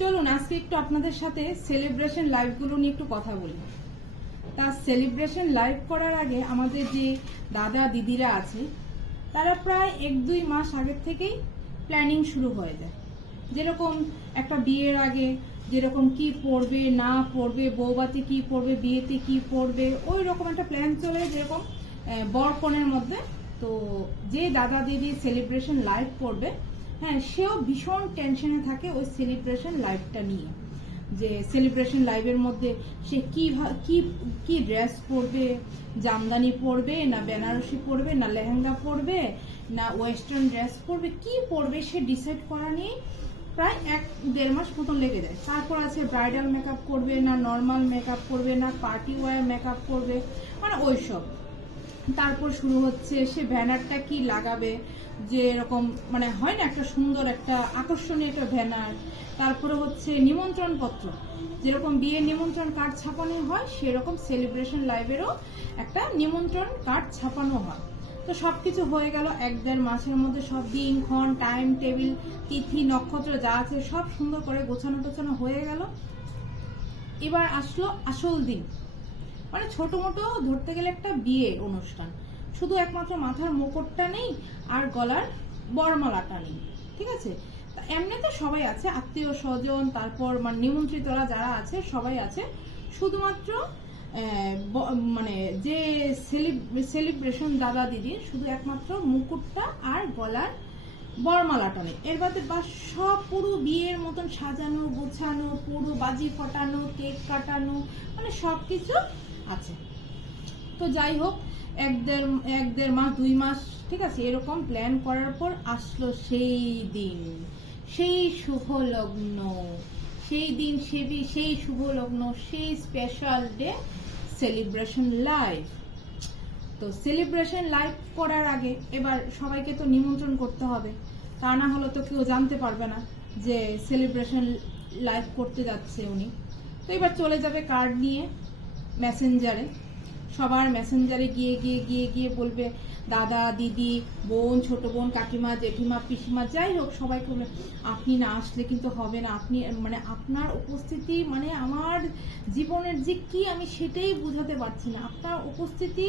চলুন আজকে একটু আপনাদের সাথে সেলিব্রেশন লাইভগুলো নিয়ে একটু কথা বলি। তা সেলিব্রেশন লাইভ করার আগে আমাদের যে দাদা দিদিরা আছে তারা প্রায় এক দুই মাস আগের থেকেই প্ল্যানিং শুরু হয়ে যায়। যেরকম একটা বিয়ের আগে যেরকম কি পড়বে না পড়বে বৌবাতে কি পড়বে বিয়েতে কি পড়বে ওই রকম একটা প্ল্যান চলে যেরকম আহ, বর কনের মধ্যে। তো যে দাদা দিদি সেলিব্রেশন লাইভ করবে হ্যাঁ সেও ভীষণ টেনশনে থাকে ওই সেলিব্রেশন লাইভটা নিয়ে। যে সেলিব্রেশন লাইভের মধ্যে সে কি কি কি ড্রেস পরবে? জামদানি পরবে না বেনারসি পরবে না লেহেঙ্গা পরবে না ওয়েস্টার্ন ড্রেস পরবে? কি পরবে সে ডিসাইড করা নিয়ে প্রায় এক, দেড় মাস মতন লেগে যায়। তারপর আছে ব্রাইডাল মেকআপ করবে না নর্মাল মেকআপ করবে না পার্টি ওয়ার মেকআপ করবে মানে ওইসব। তারপর শুরু হচ্ছে সে ব্যানারটা কি লাগাবে? যে এরকম মানে হয় না একটা সুন্দর, একটা আকর্ষণীয় একটা ব্যানার, তারপরে হচ্ছে নিমন্ত্রণ পত্র যেরকম বিয়ের নিমন্ত্রণ কার্ড ছাপানো হয়, সেরকম সেলিব্রেশন লাইভেরও একটা নিমন্ত্রণ কার্ড ছাপানো হয়। তো সব কিছু হয়ে গেল এক দেড় মাসের মধ্যে, সব দিনক্ষণ টাইম টেবিল তিথি, নক্ষত্র যা আছে, সব সুন্দর করে গোছানো টোছানো হয়ে গেল। এবার আসলো আসল দিন। মানে ছোট মোটো ধরতে গেলে একটা বিয়ে অনুষ্ঠান। শুধু একমাত্র মাথার মুকুটটা নেই আর গলার বরমালাটা নেই, ঠিক আছে? তা এমনিতে সবাই আছে, আত্মীয় স্বজন, তারপর মানে নিমন্ত্রিতরা যারা আছে, সবাই আছে। শুধুমাত্র মানে যে সেলিব্রেশন দাদা দিদির, শুধু একমাত্র মুকুটটা আর গলার বরমালাটা নেই। এর বাদে বা সব পুরো বিয়ের মতন সাজানো, গোছানো, পুরো বাজি ফটানো, কেক কাটানো মানে সব কিছু আছে। তো যাই হোক এক দেড় এক দেড় মাস, দুই মাস, ঠিক আছে, এরকম প্ল্যান করার পর আসলো সেই দিন। সেই শুভ লগ্ন সেই দিন সেবি, সেই শুভ লগ্ন সেই স্পেশাল ডে সেলিব্রেশন লাইভ তো সেলিব্রেশন লাইভ করার আগে এবার সবাইকে তো নিমন্ত্রণ করতে হবে। তা না হলে তো কেউ জানতে পারবে না যে সেলিব্রেশন লাইভ করতে যাচ্ছে উনি। তো এবার চলে যাবে কার্ড নিয়ে মেসেঞ্জারে সবার মেসেঞ্জারে গিয়ে গিয়ে গিয়ে গিয়ে বলবে, দাদা, দিদি, বোন, ছোট বোন, কাকিমা, জেঠিমা, পিসিমা, যাই হোক সবাইকে বলবে, আপনি না আসলে কিন্তু হবে না। আপনি মানে আপনার উপস্থিতি মানে আমার জীবনের যে কি আমি সেটাই বোঝাতে পারছি না। আপনার উপস্থিতি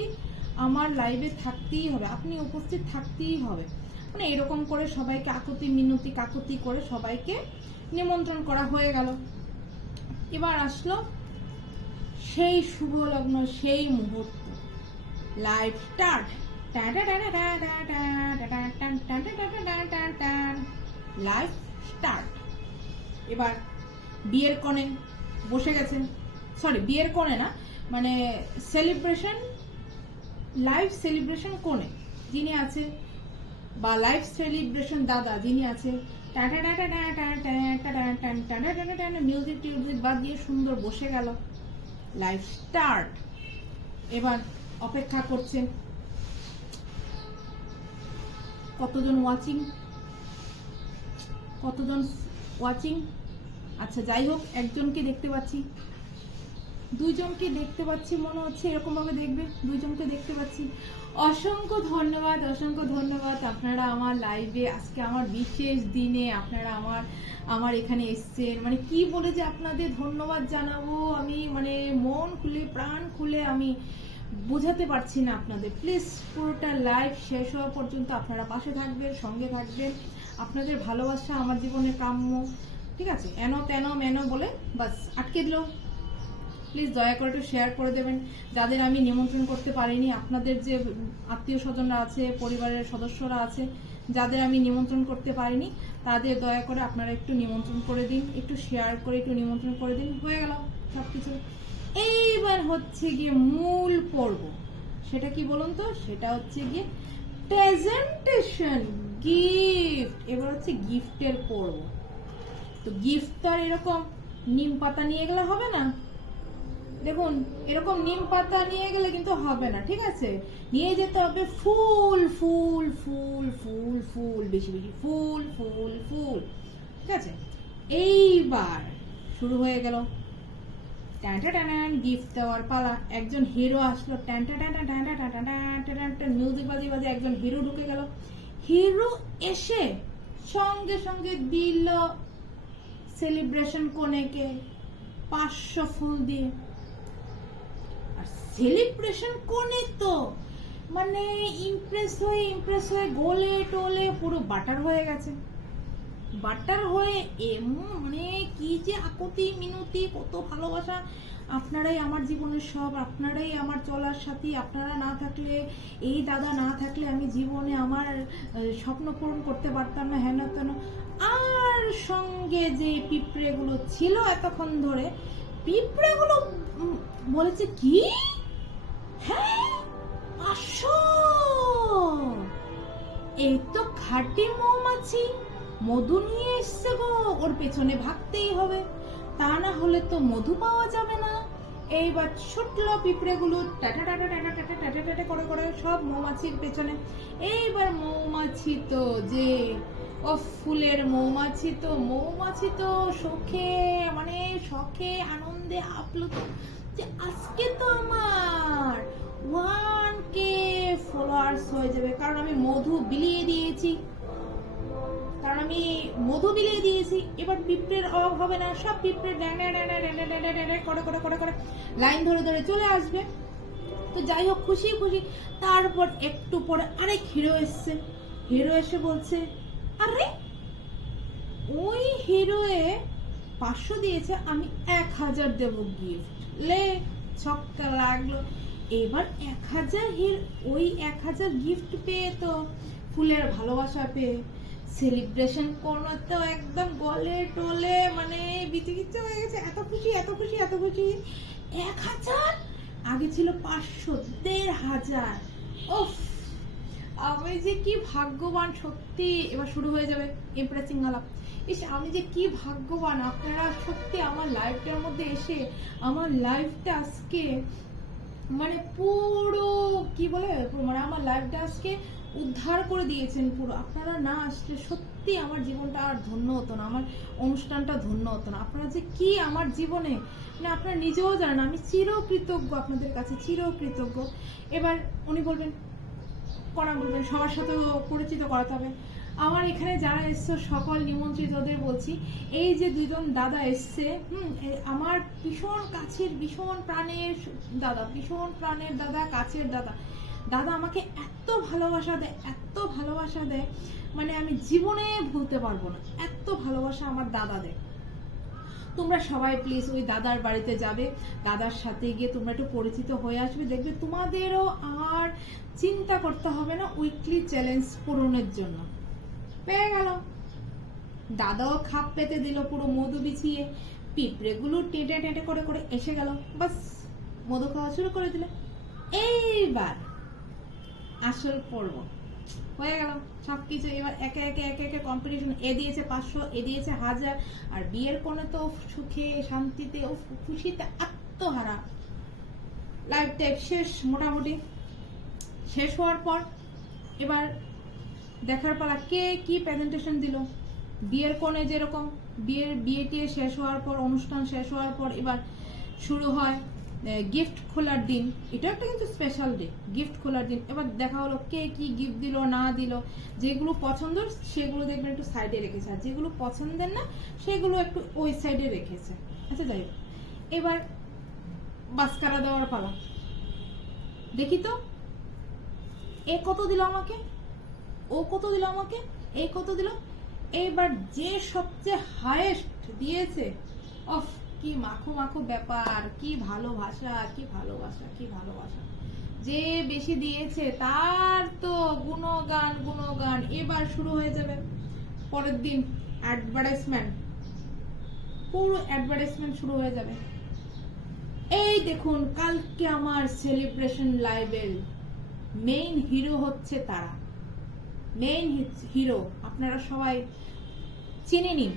আমার লাইভে থাকতেই হবে। আপনি উপস্থিত থাকতেই হবে। মানে এরকম করে সবাইকে আকুতি, মিনতি, কাকুতি করে সবাইকে নিমন্ত্রণ করা হয়ে গেল। এবার আসলো সেই শুভ লগ্ন সেই মুহূর্ত লাইভ স্টার্ট লাইভ স্টার্ট এবার বিয়ের কনে বসে গেছেন সরি বিয়ের কনে না মানে সেলিব্রেশন লাইভ সেলিব্রেশন কোণে যিনি আছে বা লাইভ সেলিব্রেশন দাদা যিনি আছে মিউজিক টিউজিক বাদ দিয়ে সুন্দর বসে গেল লাইভ স্টার্ট। এবার অপেক্ষা করছে কতজন ওয়াচিং কতজন ওয়াচিং আচ্ছা যাই হোক, একজনকে দেখতে পাচ্ছি। দুইজনকে দেখতে পাচ্ছি, মনে হচ্ছে এরকমভাবে দেখবে। দুইজনকে দেখতে পাচ্ছি। অসংখ্য ধন্যবাদ অসংখ্য ধন্যবাদ আপনারা আমার লাইভে আজকে আমার বিশেষ দিনে আপনারা আমার আমার এখানে এসছেন। মানে কি বলে যে আপনাদের ধন্যবাদ জানাব, আমি মানে মন খুলে, প্রাণ খুলে আমি বোঝাতে পারছি না আপনাদের। প্লিজ পুরোটা লাইভ শেষ হওয়া পর্যন্ত আপনারা পাশে থাকবেন, সঙ্গে থাকবেন। আপনাদের ভালোবাসা আমার জীবনে কাম্য। ঠিক আছে? এন তেন মেন বলে বাস, আটকে দিল। প্লিজ দয়া করে একটু শেয়ার করে দেবেন। যাদের আমি নিমন্ত্রণ করতে পারিনি, আপনাদের যে আত্মীয় স্বজনরা আছে, পরিবারের সদস্যরা আছে, যাদের আমি নিমন্ত্রণ করতে পারিনি, তাদের দয়া করে আপনারা একটু নিমন্ত্রণ করে দিন, একটু শেয়ার করে, একটু নিমন্ত্রণ করে দিন। হয়ে গেল সব কিছু এইবার হচ্ছে গিয়ে মূল পর্ব। সেটা কি বলুন তো? সেটা হচ্ছে গিয়ে প্রেজেন্টেশন গিফট এবার হচ্ছে গিফটের পর্ব। তো গিফট তো আর এরকম নিম পাতা নিয়ে গেলে হবে না। দেখুন এরকম নিম পাতা নিয়ে গেলে কিন্তু হবে না ঠিক আছে নিয়ে যেতে হবে ফুল ফুল ফুল ফুল ফুল বেশি বেশি ফুল ফুল ফুল ঠিক আছে এইবার শুরু হয়ে গেল গিফট দেওয়ার পালা একজন হিরো আসলো মিউজিক বাজি বাজে একজন হিরো ঢুকে গেল হিরো এসে সঙ্গে সঙ্গে দিল সেলিব্রেশন কোনেকে পাঁচশো ফুল দিয়ে সেলিব্রেশন কোনে তো? মানে ইমপ্রেস হয়ে ইমপ্রেস হয়ে গোলে টোলে পুরো বাটার হয়ে গেছে। বাটার হয়ে এমন মানে কি যে আকুতি, মিনতি, কত ভালোবাসা। আপনারাই আমার জীবনের সব, আপনারাই আমার চলার সাথী, আপনারা না থাকলে, এই দাদা না থাকলে আমি জীবনে আমার স্বপ্ন পূরণ করতে পারতাম না, হেন তেন। আর সঙ্গে যে পিঁপড়েগুলো ছিল এতক্ষণ ধরে, পিঁপড়েগুলো বলেছে, কি? হ্যাঁ পাঁচশো। এই তো খাঁটি মৌমাছি। মধু নিয়ে এসছে গো, ওর পেছনে ভাগতেই হবে। তা না হলে তো মধু পাওয়া যাবে না। এইবার ছুটলো পিঁপড়েগুলো, tata tata tata tata tata tata করে করে সব মৌমাছির পেছনে। এইবার মৌমাছি তো যে, ও ফুলের মৌমাছি তো মৌমাছি তো শখে মানে শখে আনন্দে আপ্লুত। যে আজকে তো আমার ওয়ান কে ফলোয়ার্স হয়ে যাবে। কারণ আমি মধু বিলিয়ে দিয়েছি। কারণ আমি মধু বিলিয়ে দিয়েছি। এবার পিঁপড়ের অভাব হবে না। সব পিঁপড়ে ড্যানা ড্যানা ড্যানা ড্যানা ড্যানা করে করে করে করে লাইন ধরে ধরে চলে আসবে। তো যাই হোক, খুশি খুশি। তারপর একটু পরে আরেক হিরো এসছে। হিরো এসে বলছে, আরে, ওই হিরোয়ে পাঁচশো দিয়েছে, আমি এক হাজার দেবো গিফট লে, ছক্কা লাগল। এবার এক হাজার হির ওই এক হাজার গিফট পেয়ে তো ফুলের ভালোবাসা পেয়ে। সেলিব্রেশন কোনো তো একদম গলে টোলে মানে বিচিকিচ্ছা হয়ে গেছে। এত খুশি এত খুশি এত খুশি। এক হাজার? আগে ছিল পাঁচশো, দেড় হাজার। ওফ আমি যে কি ভাগ্যবান, সত্যি এবার শুরু হয়ে যাবে। ইমপ্রেসিং আলাপ। ইস, আমি যে কি ভাগ্যবান, আপনারা সত্যি আমার লাইফটার মধ্যে এসে, আমার লাইফটা আজকে মানে পুরো কি বলে মানে আমার লাইফটা আজকে উদ্ধার করে দিয়েছেন পুরো। আপনারা না আসলে সত্যি আমার জীবনটা আর ধন্য হতো না, আমার অনুষ্ঠানটা ধন্য হতো না। আপনারা যে কি আমার জীবনে মানে আপনারা নিজেও জানেন আমি চিরকৃতজ্ঞ আপনাদের কাছে, চিরকৃতজ্ঞ। এবার উনি বলবেন, করা বলবেন, সবার সাথে পরিচিত করাতে হবে। আমার এখানে যারা এসছে, সকল নিমন্ত্রিতদের বলছি, এই যে দুজন দাদা এসছে, হুম আমার ভীষণ কাছের, ভীষণ প্রাণের দাদা, ভীষণ প্রাণের দাদা, কাছের দাদা। দাদা আমাকে এত ভালোবাসা দেয়, এত ভালোবাসা দেয় মানে আমি জীবনে ভুলতে পারব না। এত ভালোবাসা আমার দাদা দেয়। তোমরা সবাই প্লিজ ওই দাদার বাড়িতে যাবে, দাদার সাথে গিয়ে তোমরা একটু পরিচিত হয়ে আসবে, দেখবে তোমাদেরও আর চিন্তা করতে হবে না উইকলি চ্যালেঞ্জ পূরণের জন্য। পেয়ে গেল। দাদাও খাপ পেতে দিল পুরো মধু বিছিয়ে। পিঁপড়েগুলো টেঁটে টেঁটে করে করে এসে গেল। বাস, মধু খাওয়া শুরু করে দিল। এইবার আসল পর্ব হয়ে গেল। সবকিছু এবার একে একে একে একে কম্পিটিশন এ দিয়েছে পাঁচশো, এ দিয়েছে হাজার। আর বিয়ের কোনো তো সুখে, শান্তিতে ও খুশিতে আত্মহারা। লাইফ টাইপ শেষ, মোটামুটি। শেষ হওয়ার পর এবার দেখার পালা কে কি প্রেজেন্টেশন দিল? বিয়ের কোণে যেরকম, বিয়ের, বিয়ে শেষ হওয়ার পর, অনুষ্ঠান শেষ হওয়ার পর এবার শুরু হয় গিফট খোলার দিন। এটা একটা কিন্তু স্পেশাল ডে গিফট খোলার দিন। এবার দেখা হলো কে কি গিফট দিল, না দিল। যেগুলো পছন্দের, সেগুলো দেখবেন একটু সাইডে রেখেছে। আর যেগুলো পছন্দের না, সেগুলো একটু ওই সাইডে রেখেছে। আচ্ছা যাই হোক। এবার বাস্কারা দেওয়ার পালা। দেখি তো। এ কত দিল আমাকে? ও কত দিল আমাকে? এই কত দিল? এবার যে সবচেয়ে হায়েস্ট দিয়েছে। অফ, কি মাখো মাখো ব্যাপার, কি ভালোবাসা কি ভালোবাসা কি ভালোবাসা যে বেশি দিয়েছে তার তো গুণগান গুণগান। এবার শুরু হয়ে যাবে। পরের দিন অ্যাডভার্টাইজমেন্ট পুরো অ্যাডভার্টাইজমেন্ট শুরু হয়ে যাবে। এই দেখুন, কালকে আমার সেলিব্রেশন লাইভের মেইন হিরো হচ্ছে তারা। মেইন হিরো আপনারা সবাই চিনে নিন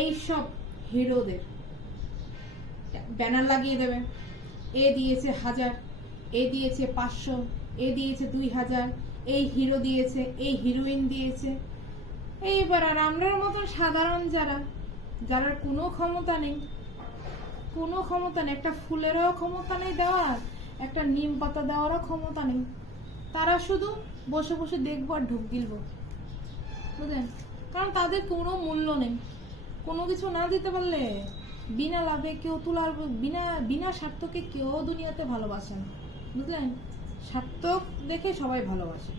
এই সব হিরোদের। ব্যানার লাগিয়ে দেবে এ দিয়েছে হাজার, এ দিয়েছে পাঁচশো, এ দিয়েছে দুই হাজার, এই হিরো দিয়েছে, এই হিরোইন দিয়েছে। এইবার আর আমরার মতন সাধারণ যারা যারা কোনো ক্ষমতা নেই, কোনো ক্ষমতা নেই, একটা ফুলেরও ক্ষমতা নেই দেওয়ার, একটা নিম পাতা দেওয়ারও ক্ষমতা নেই, তারা শুধু বসে বসে দেখব আর ঢুক গিলব। বুঝলেন? কারণ তাদের কোনো মূল্য নেই। কোনো কিছু না দিতে পারলে বিনা লাভে কেউ তোলার বিনা বিনা স্বার্থকে কেউ দুনিয়াতে ভালোবাসে না। বুঝলেন? স্বার্থক দেখে সবাই ভালোবাসে।